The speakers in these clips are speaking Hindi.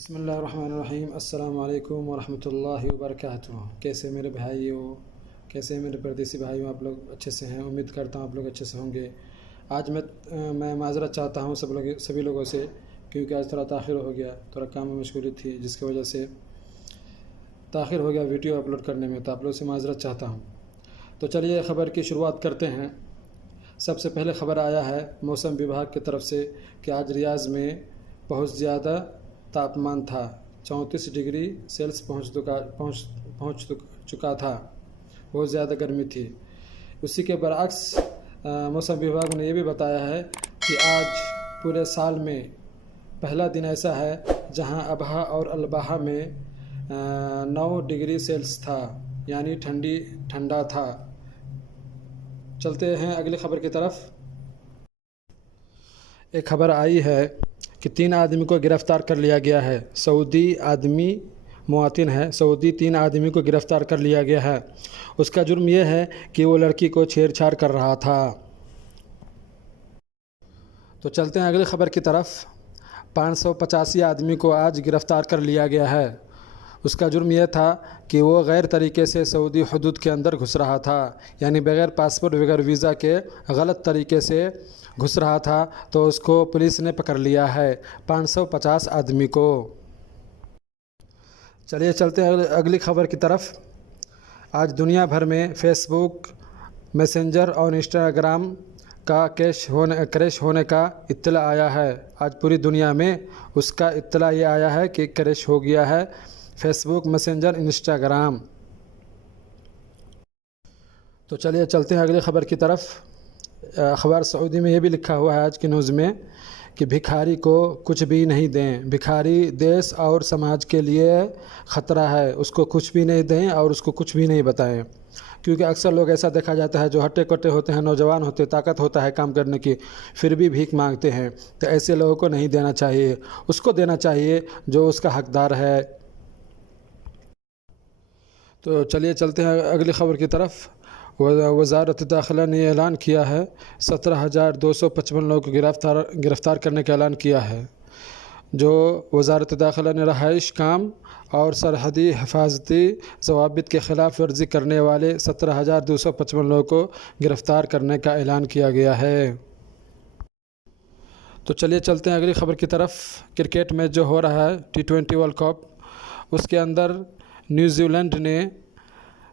बिस्मिल्लाहिर्रहमानिर्रहीम। अस्सलाम वालेकुम वरहमतुल्लाहि वबरकातुहू। कैसे मेरे भाइयों, कैसे मेरे परदेसी भाइयों, आप लोग अच्छे से हैं। उम्मीद करता हूँ आप लोग अच्छे से होंगे। आज मैं माज़रत चाहता हूँ सभी लोगों से, क्योंकि आज थोड़ा ताख़िर हो गया, थोड़ा काम में मशगूली थी जिसकी वजह से ताख़िर हो गया वीडियो अपलोड करने में, तो आप लोग से माज़रत चाहता हूँ। तो चलिए ख़बर की शुरुआत करते हैं। सबसे पहले ख़बर आया है मौसम विभाग की तरफ से कि आज रियाज़ में बहुत ज़्यादा तापमान था, 34 डिग्री सेल्सियस पहुँच चुका था। बहुत ज़्यादा गर्मी थी। उसी के बरअक्स मौसम विभाग ने यह भी बताया है कि आज पूरे साल में पहला दिन ऐसा है जहां अबहा और अलबहा में 9 डिग्री सेल्सियस था, यानी ठंडा था। चलते हैं अगली ख़बर की तरफ। एक ख़बर आई है कि 3 आदमी को गिरफ़्तार कर लिया गया है। सऊदी आदमी मुवातिन है, सऊदी 3 आदमी को गिरफ़्तार कर लिया गया है। उसका जुर्म यह है कि वो लड़की को छेड़छाड़ कर रहा था। तो चलते हैं अगली ख़बर की तरफ। 585 आदमी को आज गिरफ़्तार कर लिया गया है। उसका जुर्म यह था कि वो गैर तरीके से सऊदी हदूद के अंदर घुस रहा था, यानी बग़ैर पासपोर्ट बग़ैर वीज़ा के गलत तरीके से घुस रहा था। तो उसको पुलिस ने पकड़ लिया है, 550 आदमी को। चलिए चलते हैं अगली ख़बर की तरफ। आज दुनिया भर में फ़ेसबुक, मैसेंजर और इंस्टाग्राम का क्रैश होने का इत्तला आया है। आज पूरी दुनिया में उसका इत्तला ये आया है कि क्रैश हो गया है फ़ेसबुक, मैसेंजर, इंस्टाग्राम। तो चलिए चलते हैं अगली ख़बर की तरफ। अखबार सऊदी में ये भी लिखा हुआ है आज की न्यूज़ में कि भिखारी को कुछ भी नहीं दें। भिखारी देश और समाज के लिए ख़तरा है, उसको कुछ भी नहीं दें और उसको कुछ भी नहीं बताएं। क्योंकि अक्सर लोग ऐसा देखा जाता है जो हट्टे कट्टे होते हैं, नौजवान होते, ताकत होता है काम करने की, फिर भी भीख मांगते हैं। तो ऐसे लोगों को नहीं देना चाहिए, उसको देना चाहिए जो उसका हकदार है। तो चलिए चलते हैं अगली ख़बर की तरफ। वज़ारत दाखिला ने ऐलान किया है 17,255 लोगों को गिरफ़्तार करने का ऐलान किया है। जो वज़ारत दाखिला ने रहाइश काम और सरहदी हिफाजती ज़वाबित के ख़िलाफ़ वर्जी करने वाले 17,255 लोगों को गिरफ़्तार करने का ऐलान किया गया है। तो चलिए चलते हैं अगली ख़बर की तरफ। क्रिकेट मैच जो हो रहा है T20 वर्ल्ड कप, उसके अंदर न्यूजीलैंड ने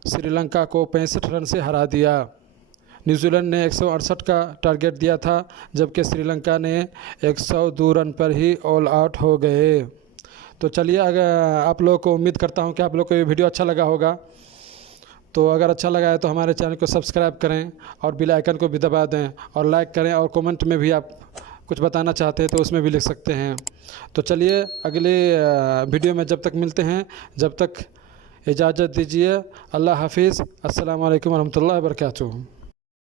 श्रीलंका को 65 रन से हरा दिया। न्यूजीलैंड ने 168 का टारगेट दिया था, जबकि श्रीलंका ने 102 रन पर ही ऑल आउट हो गए। तो चलिए, अगर आप लोगों को, उम्मीद करता हूं कि आप लोगों को ये वीडियो अच्छा लगा होगा। तो अगर अच्छा लगा है तो हमारे चैनल को सब्सक्राइब करें और बेल आइकन को भी दबा दें और लाइक करें, और कमेंट में भी आप कुछ बताना चाहते हैं तो उसमें भी लिख सकते हैं। तो चलिए अगले वीडियो में जब तक मिलते हैं, जब तक इजाज़त दीजिए। अल्लाह हाफिज़। अस्सलाम वालेकुम रहमतुल्लाहि व बरकातुहू।